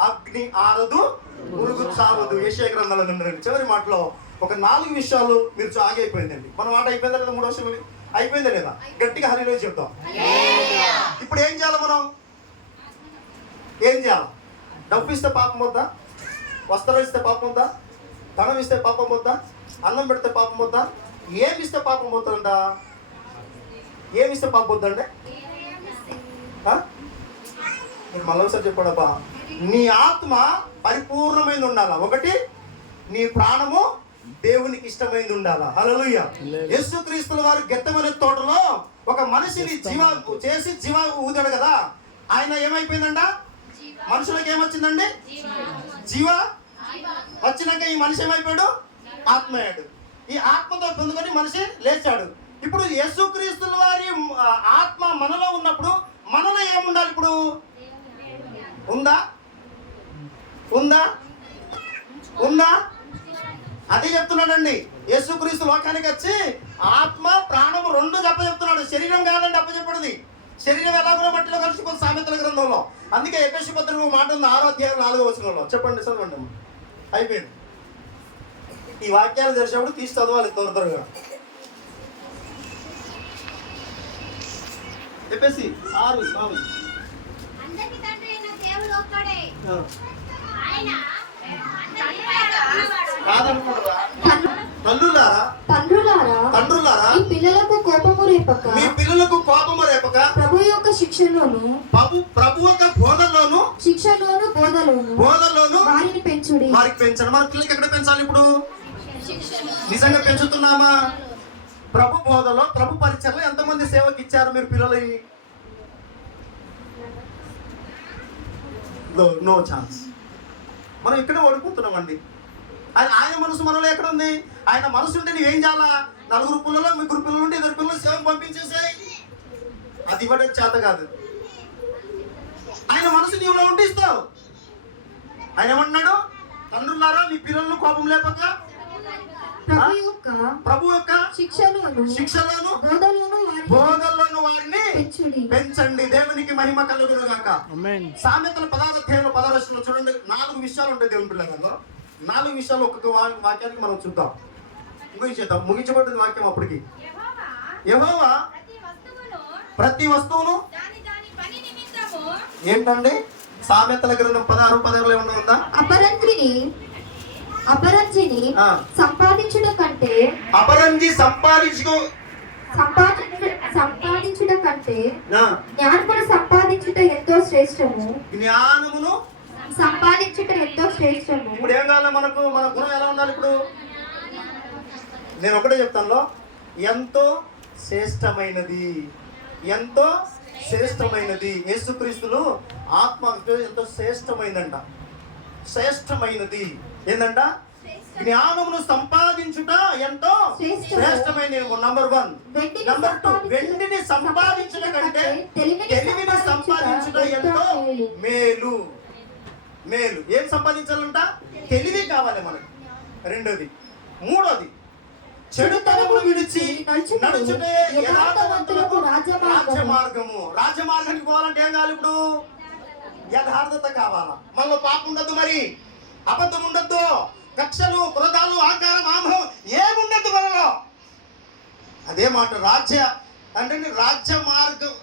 అగ్ని ఆరదు, పురుగు చావదు. యెషయా గ్రంథంలో నిండండి. చివరి మాటలో ఒక 4 విషయాలు మీరు ఆగైపోయిందండి. మన మాట అయిపోయిందా లేదా? 3 వర్షాలు అయిపోయిందా లేదా? గట్టిగా హల్లెలూయా చెప్తాం. ఇప్పుడు ఏం చేయాలి? మనం ఏం చేయాలి? డబ్బు ఇస్తే పాపం వద్దా? వస్త్రం ఇస్తే పాపం వద్దా? ధనం ఇస్తే పాపం వద్దా? అన్నం పెడితే పాపం వద్దా? ఏమి ఇస్తే పాపం పోతుందంట? ఏమి ఇస్తే పాపం వద్దండి? మీరు మళ్ళొకసారి చెప్పండబ్బా. నీ ఆత్మ పరిపూర్ణమైంది ఉండాలా. ఒకటి, నీ ప్రాణము దేవునికి ఇష్టమైంది ఉండాలా. హల్లెలూయా. యేసుక్రీస్తుల వారు గెత్సేమనే తోటలో ఒక మనిషిని జీవ ఊదాడు కదా. ఆయన ఏమైపోయిందంట? మనుషులకు ఏమొచ్చిందండి? జీవ వచ్చినాక ఈ మనిషి ఏమైపోయాడు? ఆత్మ అయ్యాడు. ఈ ఆత్మతో పొందుకొని మనిషి లేచాడు. ఇప్పుడు యేసుక్రీస్తుల వారి ఆత్మ మనలో ఉన్నప్పుడు మనలో ఏముండాలి? ఇప్పుడు ఉందా? అదే చెప్తున్నాడండి. యేసుక్రీస్తు లోకానికి వచ్చి ఆత్మ ప్రాణము 2 చెప్తున్నాడు. శరీరం కాదండి అప్పచెప్పడిది. శరీరం ఎలాగో మట్టిలో కలిసిపోతుంది సామెతల గ్రంథంలో. అందుకే ఎఫెసీ పత్రిక మాట ఉంది 6వ అధ్యాయం 4వ వచనంలో. చెప్పండి, చదవండి. అయిపోయింది. ఈ వాక్యాలు తెలిసినప్పుడు తీసి చదవాలి త్వరగా. ఎఫెసీ 6:4. కాదనుకుంటారా? తన్- తల్లులారా, తండ్రులారా తండ్రులారా, మీ పిల్లలకు కోపము రేపక మీ పిల్లలకు కోపము రేపక ప్రభు యొక్క శిక్షలోను ప్రభు యొక్క బోధల్లోను బోధల్లోను వారిని పెంచుడి. వారికి పెంచండి. మన పిల్లలకి ఎక్కడ పెంచాలి ఇప్పుడు? నిజంగా పెంచుతున్నామా? ప్రభు బోధలో, ప్రభు పరిచయలో ఎంతమంది సేవకి ఇచ్చారు మీరు పిల్లలు? No chance. మనం ఇక్కడే ఓడిపోతున్నామండి. ఆయన మనసు మనలో ఎక్కడ ఉంది? ఆయన మనసు ఉంటే నువ్వేం చేయాలా? 4 పిల్లలు, 3 పిల్లలు ఉంటే 2 పిల్లలు సేవకు పంపించేసాయి. అది ఇవ్వడం చేత కాదు. ఆయన మనసు నీవులో ఉంటే ఇస్తావు. ఆయన ఏమన్నాడు? తండ్రులారా మీ పిల్లలను కోపం లేపక ప్రభు యొక్క శిక్షలోను బోధల్లోను వారిని పెంచండి. దేవునికి మహిమ కలుగును గాక. సామెతల 16:10 చూడండి. 4 విషయాలు ఉంటాయి దేవుని పిల్లలలో. 4 విషయాలు ఒక్కొక్క వాక్యానికి మనం చూద్దాం. ముగించేద్దాం. ముగించబడ్డది వాక్యం అప్పటికి. యెహోవా ప్రతి వస్తువును ఏంటండి? సామెతల గ్రంథం 16:10 ఏమన్నా ఉందా? అపరంజిని సంపాదించుట కంటే సంపాదించుట కంటే జ్ఞానమును సంపాదించుట ఎంతో శ్రేష్టము. జ్ఞానమును సంపాదించుట ఎంతో శ్రేష్టము. ఇప్పుడు ఏం కావాలి మనకు? మన గుణం ఎలా ఉండాలి? ఇప్పుడు నేను ఒకటే చెప్తాను, ఎంతో శ్రేష్టమైనది, ఎంతో శ్రేష్టమైనది. యేసుక్రీస్తులు ఆత్మ ఎంతో శ్రేష్టమైందంట. శ్రేష్టమైనది ఏందంట? జ్ఞానమును సంపాదించుట ఎంతో శ్రేష్టమైనది. నంబర్ 1. నంబర్ 2, వెండిని సంపాదించుట కంటే తెలివిని సంపాదించుట ఎంతో మేలు. మేలు. ఏం సంపాదించాలంట? తెలివి కావాలి మనకి. 2ది. 3ది, చెడుతనమును విడిచి నడుచుటే యథార్థవంతులకు రాజ్యమార్గము. రాజ్యమార్గానికి పోవాలంటే ఏం కావాలి? ఇప్పుడు యథార్థత కావాలా. మనలో పాపం ఉండద్దు, మరి అబద్ధం ఉండద్దు, కక్షలు, క్రోధాలు, ఆకారం, ఆమోహం ఏముండద్దు మనలో. అదే మాట రాజ్య అంటే రాజ్య మార్గం.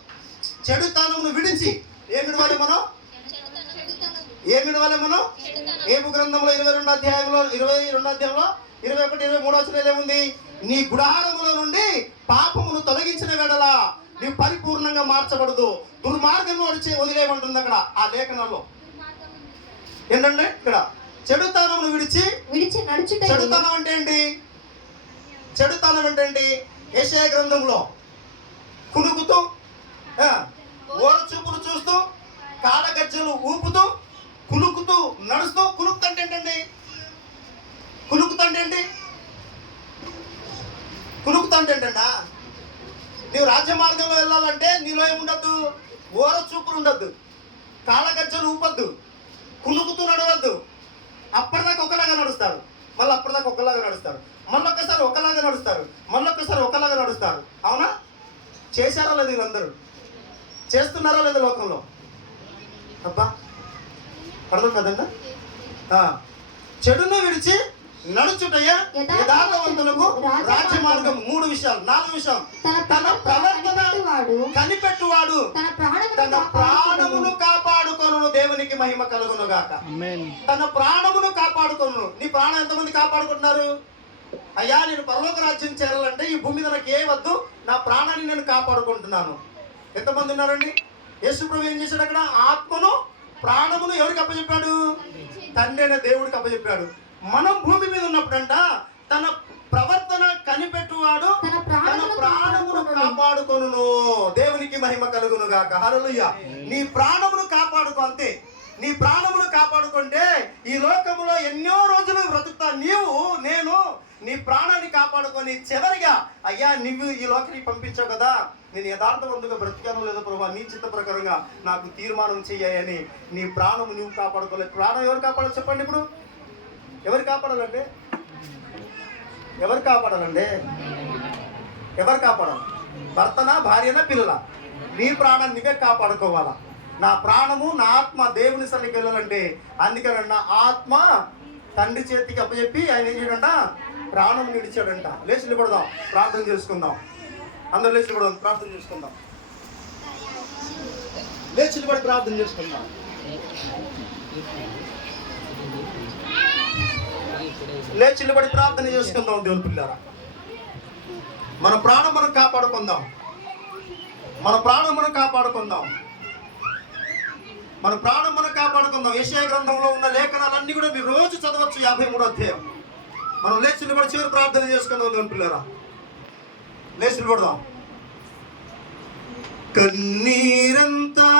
చెడుతనమును విడిచి ఏం విడవాలి మనం? ఏం విడవాలి మనం? ఏబు గ్రంథంలో 22వ అధ్యాయంలో 21-23 ఏముంది? నీ గుడారముల నుండి పాపమును తొలగించిన వెడల నీవు పరిపూర్ణంగా మార్చబడదు, దుర్మార్గంలో వదిలేయమంటుంది అక్కడ ఆ లేఖనంలో. ఏంటంటే ఇక్కడ చెడుతనమును విడిచి నడుచుట. చెడుతనం అంటే ఏంటి? చెడుతనం అంటే ఏంటి? యెషయా గ్రంథంలో కునుకుతూ, ఓర చూపులు చూస్తూ, కాడగజ్జలు ఊపుతూ, కులుకుతూ నడుస్తూ. కులుకుతంటే ఏంటండి? కులుకుతంటే ఏంటి? కులుకుతంటే ఏంటండా? నీవు రాజ్య మార్గంలో వెళ్ళాలంటే నీలో ఏముండద్దు? ఓర చూపులు ఉండద్దు, కాళ్ళగజ్జలు ఊపద్దు, కులుకుతూ నడవద్దు. అప్పటిదాకా ఒకలాగా నడుస్తారు, మళ్ళీ అప్పటిదాకా ఒకలాగా నడుస్తారు, మళ్ళొక్కసారి ఒకలాగా నడుస్తారు, మళ్ళొక్కసారి ఒకలాగా నడుస్తారు. అవునా? చేశారా లేదు? వీళ్ళందరూ చేస్తున్నారా లేదా లోకంలో? అబ్బా అర్థం కదండి. చెడును విడిచి నడుచుటయే యథార్థవంతులకు రాజ్య మార్గం. 3 విషయాలు. 4 విషయాలు. తన ప్రవర్తన కనిపెట్టువాడు తన ప్రాణమును కాపాడుకొను. దేవునికి మహిమ కలుగును గాక. తన ప్రాణమును కాపాడుకొను. నీ ప్రాణం ఎంతమంది కాపాడుకుంటున్నారు? అయ్యా నేను పరలోక రాజ్యం చేరాలంటే ఈ భూమి మీద నాకు ఏ వద్దు, నా ప్రాణాన్ని నేను కాపాడుకుంటున్నాను. ఎంతమంది ఉన్నారండి? యేసు ప్రభు ఏం చేశాడు అక్కడ? ఆత్మను ప్రాణమును ఎవరికి అప్పచెప్పాడు? తండ్రి అయిన దేవుడికి అప్పచెప్పాడు. మనం భూమి మీద ఉన్నప్పుడంట తన ప్రవర్తన కనిపెట్టువాడు తన ప్రాణమును కాపాడుకొను. దేవునికి మహిమ కలుగును గాక. హల్లెలూయా. నీ ప్రాణమును కాపాడుకో, అంతే. నీ ప్రాణమును కాపాడుకుంటే ఈ లోకములో ఎన్నో రోజులు బ్రతుకుతా. నేను నీ ప్రాణాన్ని కాపాడుకొని చివరిగా అయ్యా నువ్వు ఈ లోకానికి పంపించావు కదా, నేను యథార్థవంతుగా బ్రతికానో లేదో ప్రభా, నీ చిత్త ప్రకారంగా నాకు తీర్మానం చెయ్యని నీ ప్రాణము నువ్వు కాపాడుకోలేదు. ప్రాణం ఎవరు కాపాడాలి చెప్పండి? ఇప్పుడు ఎవరు కాపాడాలంటే? ఎవరు కాపాడాలండి? ఎవరు కాపాడాలి? భర్తనా, భార్యనా, పిల్లలా? నీ ప్రాణాన్ని నువ్వే కాపాడుకోవాలా. నా ప్రాణము నా ఆత్మ దేవుని సన్నిధికి వెళ్ళాలంటే అందుకని నా ఆత్మ తండ్రి చేతికి అప్పచెప్పి ఆయన ఏం చేయడంట? ప్రాణం నిలిచాడంట. లేచి నిలబడదాం, ప్రార్థన చేసుకుందాం. అందరూ లేచి నిలబడదాం, ప్రార్థన చేసుకుందాం. లేచి నిలబడి ప్రార్థన చేసుకుందాం. లేచి నిలబడి ప్రార్థన చేసుకుందాం దేవుని పిల్లారా. మన ప్రాణం మనం కాపాడుకుందాం. మన ప్రాణం మనం కాపాడుకుందాం. మన ప్రాణం మనం కాపాడుకుందాం. యెషయా గ్రంథంలో ఉన్న లేఖనాలన్నీ కూడా మీరు రోజు చదవచ్చు. 53వ అధ్యాయం. మనం లేచి నిలబడి చివరి ప్రార్థన చేసుకుందాం దేవుని పిల్లారా. లేచి నిలబడదాం. కన్నీరంతా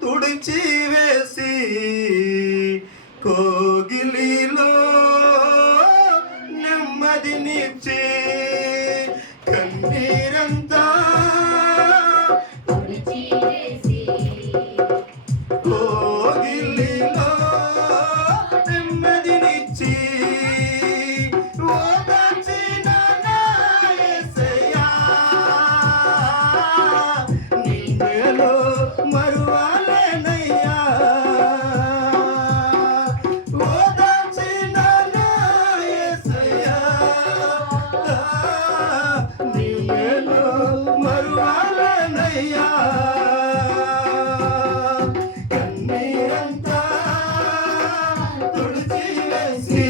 తుడిచి వేసి కోగిలిలో నెమ్మదినిచ్చి, కన్నీరంతా కోగిలిలో నెమ్మదినిచ్చి ఓదార్చిన నా యేసయ్యా, నిన్నేలో మరువలేనయ్యా. ఓదార్చిన నా యేసయ్యా, నిన్నేలో మరువలేనయ్యా. కన్నీరంతా తుడిచి వేసి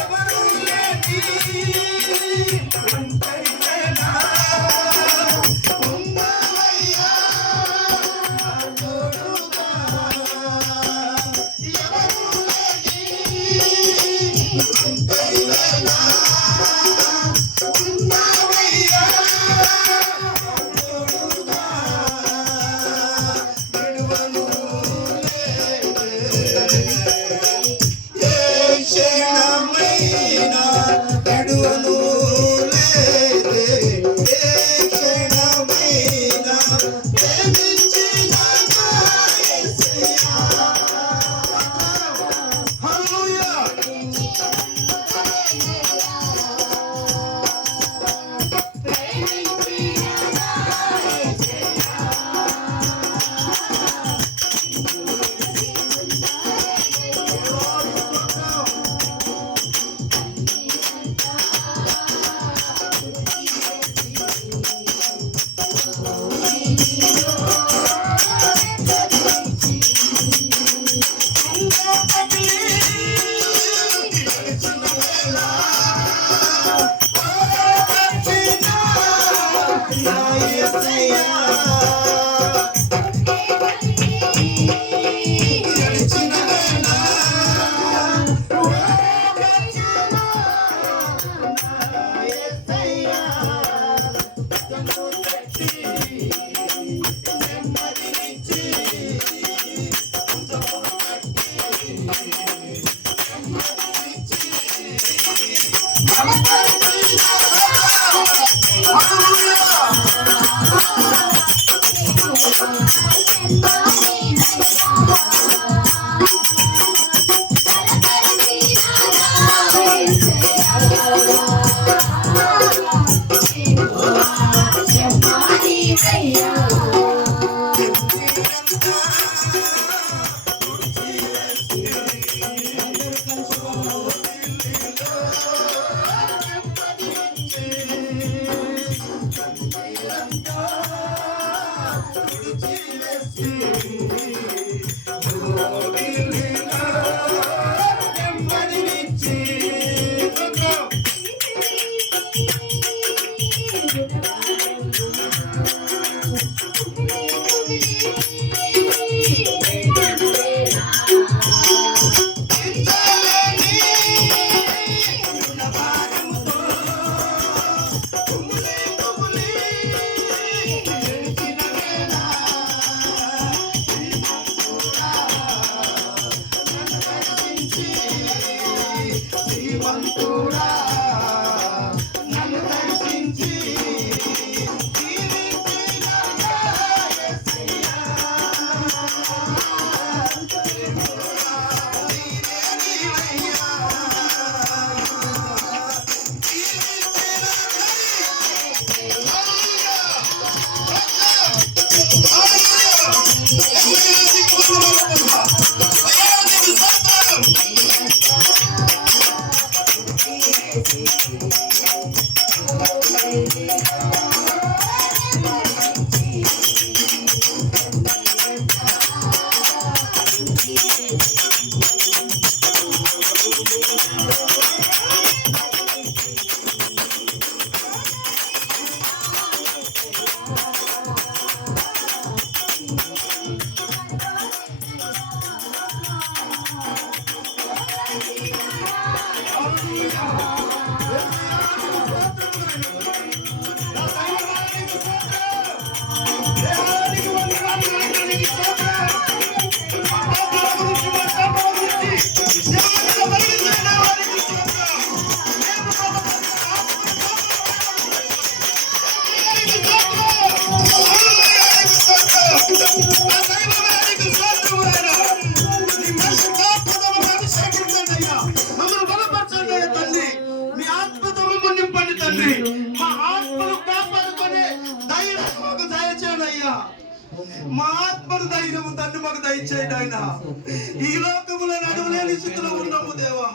ఎవరు లేని ఒంటరివేనా ఉన్నవయ్యా తోడుగా. ఎవరు లేని ఒంటరివేనా ఉన్నవయ్యా తోడుగా. విడువను ఏ క్షణమైనా విడువను లేదే. ఏ క్షణమైనా ప్రేమించిన నా యేసయ్యా. హల్లెలూయా. మా ఆత్మను ధైర్యము తండ్రి మాకు దయచేయండి ఆయన. ఈ లోకములో నడవలేని స్థితిలో ఉన్నాము దేవా,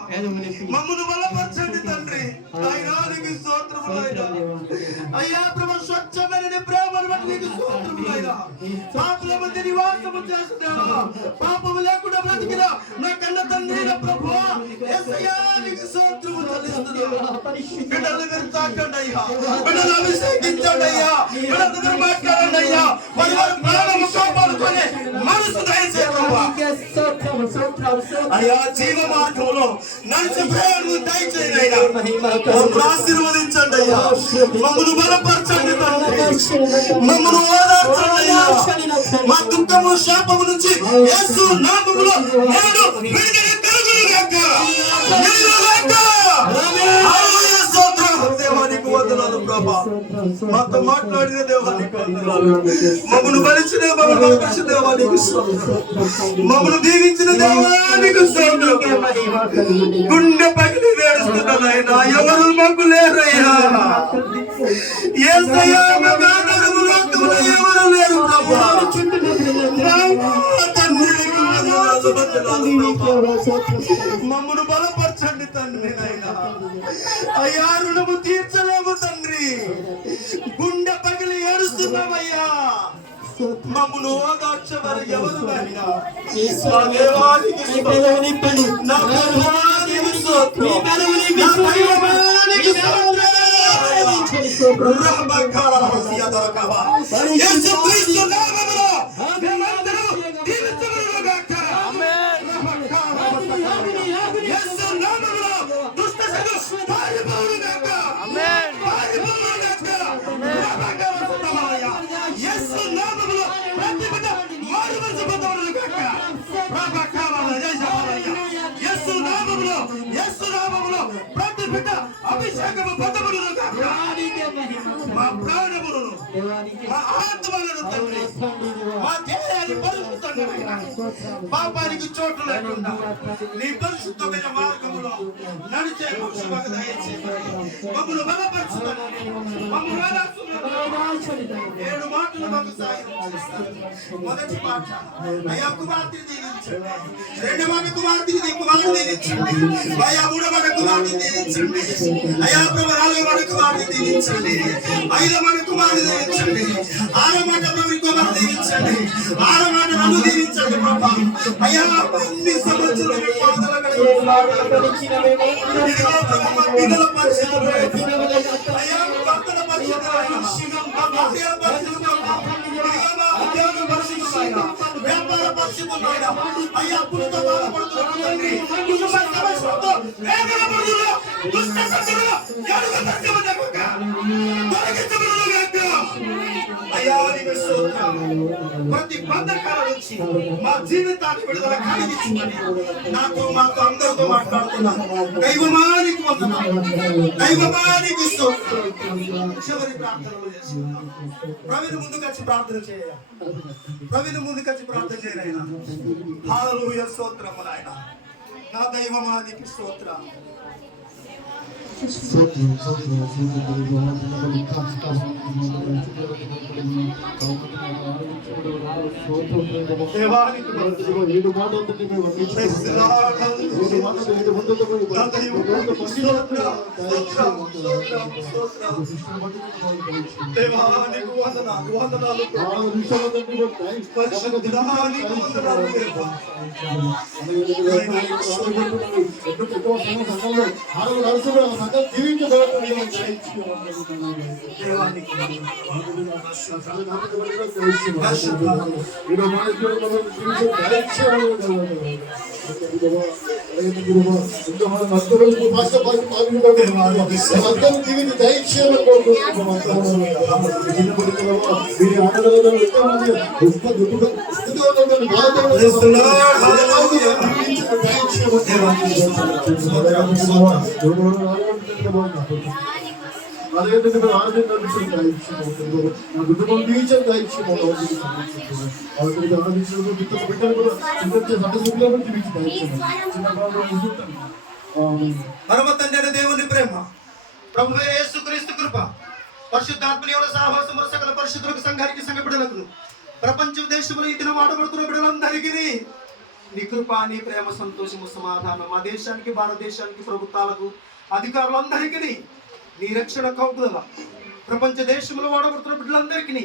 మమ్మను బలపరచండి తండ్రి. ఆయనానికి స్తోత్రములు అయినా అయ్యా ప్రభు, స్వచ్ఛమైన నీ ప్రేమను బట్టి నీకు స్తోత్రములు అయినా. పాపుల మధ్య నివాసము చేస్తున్నావా, పాపము లేకుండా బ్రతికిన నా కన్న తండ్రి ప్రభు యేసయ్యా నీకు స్తోత్రములు చెల్లిస్తున్నాను. బిడ్డలు మీరు తాకండి అయ్యా, బిడ్డలు అభిషేకించండి అయ్యా, బిడ్డలు మీరు మాట్లాడండి అయ్యా. వారి ప్రాణము కాపాడుకొని మనసు అయ్యా, జీవ మార్గంలో నడిచే ప్రేమను దయచేయండి అయ్యా. మమ్మల్ని ఆశీర్వదించండి అయ్యా, మమ్మల్ని బలపరచండి తండ్రి, మమ్మల్ని ఓదార్చండి అయ్యా. మా దుఃఖము శాపము నుంచి యేసు నామములో నేడు విడుదల కలుగును గాక. హల్లెలూయా, స్తోత్రం. దేవానికి వందనాలు ప్రభా, మాతో మాట్లాడిన దేవానికి వందనాలు, మమ్మల్ని బలిచిన మమ్మల్ని బలపరిచిన దేవానికి స్తోత్రం, మమ్మల్ని దీవించిన దేవానికి స్తోత్రం. గుండె పగిలి వేడుస్తున్నానైనా ఎవరు మాకు లేరయ్యా. యేసయ్యా మాకు ఆధారము లోకములో ఎవరు లేరు ప్రభా. మమ్మను బలపరచండి తండ్రి నాయనా. అయ్యా, రుణము తీర్చలేము తండ్రి, గుండె పగిలి ఏడుస్తున్నామయ్యా. మమ్మను ఓదార్చవరు ఎవరు నాయనా. నా దేవానికి స్తోత్రం, నా ప్రభువానికి స్తోత్రం, నా దైవానికి స్తోత్రం. యేసుక్రీస్తు నామములో మేమందరూ దీవించబడును గాక. యేసు నామములో దుష్ట శక్తులు పారిపోవును గాక. పారిపోవును గాక. యేసు నామములో ప్రతి బిడ్డ మారుమనసు గాక. యేసు నామములో, యేసు నామములో ప్రతి బిడ్డ అభిషేకము పొందబడును గాక. మా ప్రాణములను, మా ఆత్మలను తండ్రి, మా దేహాన్ని పరిశుద్ధంగా పాపానికి చోటు లేకుండా నీ పరిశుద్ధమైన మార్గములో నడిచే మోక్షముకు దయచేయండి. మమ్మల్ని బలపరచుతాను, మమ్మల్ని ఓదార్చుతాను. 7 మాటలు మాకు సహాయం చేస్తారు. మొదటి మాట అయ్యా కుమార్తెని దీవించండి. 2వ మాట కుమార్తెని దీవించండి. అయ్యా 3వ మాట కుమార్తెని దీవించండి. అయ్యా ప్రభు 4వ మాట కుమార్తెని దీవించండి. 5వ మాట కుమార్తెని దీవించండి. 6వ మాట ప్రభు కుమార్తెని దీవించండి. 6వ మాట నన్ను దీవించండి ప్రభు. అయ్యా అన్ని సమస్యలు మీ పాదాల మీద బిడ్డల పరిశుద్ధులు, అయ్యా భక్తుల పరిశుద్ధులు, భార్యల పరిశుద్ధులు, ఉద్యోగ పరిశుద్ధులైన, వ్యాపార పరిశుద్ధులైన, అయ్యా పురుషులతో బాధపడుతున్న తండ్రి, కుటుంబ సమస్యలతో వేదన పడుతున్న దుష్ట శక్తులు ఎవరికి దర్శనము గాక, తొలగించబడును గాక. అయ్యా నీకు స్తోత్రం. ప్రతి బంధకాల నుంచి మా జీవితాన్ని విడుదల కలిగించుకొని మాతో అందరితో మాట్లాడుతున్నా దైవమానికి వందనాలు, దైవమానికి స్తోత్రం. చివరి ప్రార్థనలు చేస్తున్నాం. ప్రవీణ్ ముందుకొచ్చి ప్రార్థన చేయ, ప్రవీణ్ ముందుకొచ్చి ప్రార్థన చేయనైనా. హల్లెలూయా, స్తోత్రం నాయన. నా దైవమానికి స్తోత్రం. దేవానికి వందనాలు, వందనాలు పరిశుద్ధానికి వందనాలు దేవా. 이런 말씀을 주셔서 날치하는 거예요. 운동하는 만들어지고 마스터 받고 마음이 가고 만들어 되게 날치하는 거고 우리 아내들은 일단은 누가 누구는 나한테 Praise the Lord. పరమ తండ్రి అయిన దేవుని ప్రేమ, ప్రభువే యేసుక్రీస్తు కృప, పరిశుద్ధాత్మ దేవుని సహవాసము సకల పరిశుద్ధులకు సంఘానికి సంఘ బిడ్డలకు ప్రపంచ దేశంలో ఈ దినం ఆడబడుతున్న బిడ్డలందరికీ నీ కృప, నీ ప్రేమ, సంతోషము, సమాధానం మా దేశానికి, భారతదేశానికి, ప్రభుత్వాలకు, అధికారులందరికీ నీ రక్షణ కౌపుదల, ప్రపంచ దేశంలో వాడబడుతున్న బిడ్డలందరికీ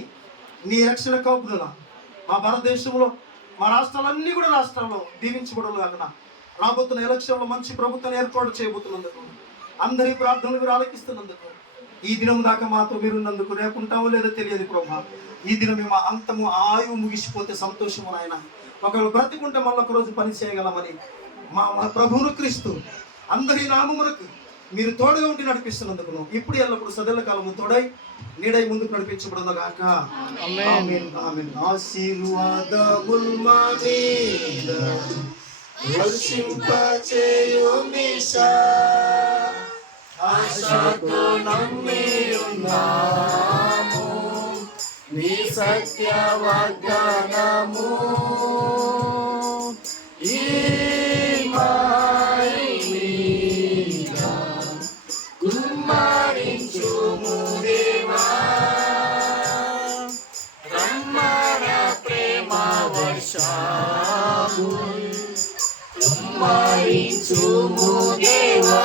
నీ రక్షణ కౌపుదల, మా భారతదేశంలో మా రాష్ట్రాలన్నీ కూడా రాష్ట్రాల్లో దీవించబడలు కాకుండా రాబోతున్న ఎలక్షన్లో మంచి ప్రభుత్వాన్ని ఏర్పాటు చేయబోతున్నందుకు, అందరి ప్రార్థనలు మీరు ఆలకిస్తున్నందుకు, ఈ దినం దాకా మాతో మీరున్నందుకు, రేపు ఉంటామో లేదో తెలియదు ప్రభా. ఈ దినం మేము అంతము ఆయువు ముగిసిపోతే సంతోషము నాయన, ఒకవేళ బ్రతికుంటే మళ్ళీ ఒక రోజు పని చేయగలమని మా ప్రభువును క్రీస్తు అందరి నామమునకు మీరు తోడుగా ఉండి నడిపిస్తున్నందుకు ఇప్పుడు ఎల్లప్పుడు సదల కాలము తోడై నీడై ముందుకు నడిపించబడును గాక. ఆమేన్. ఆమేన్. ఆశీర్వాదముల్ మా మీద వర్షింపచేయు మీషా, ఆశతో నమ్మి ఉన్నాము నీ సత్య వాగ్దానము. ఈ మారి మీద కుమ్మరించుము దేవా, రమ్మన ప్రేమ వర్షము కుమ్మరించుము దేవా.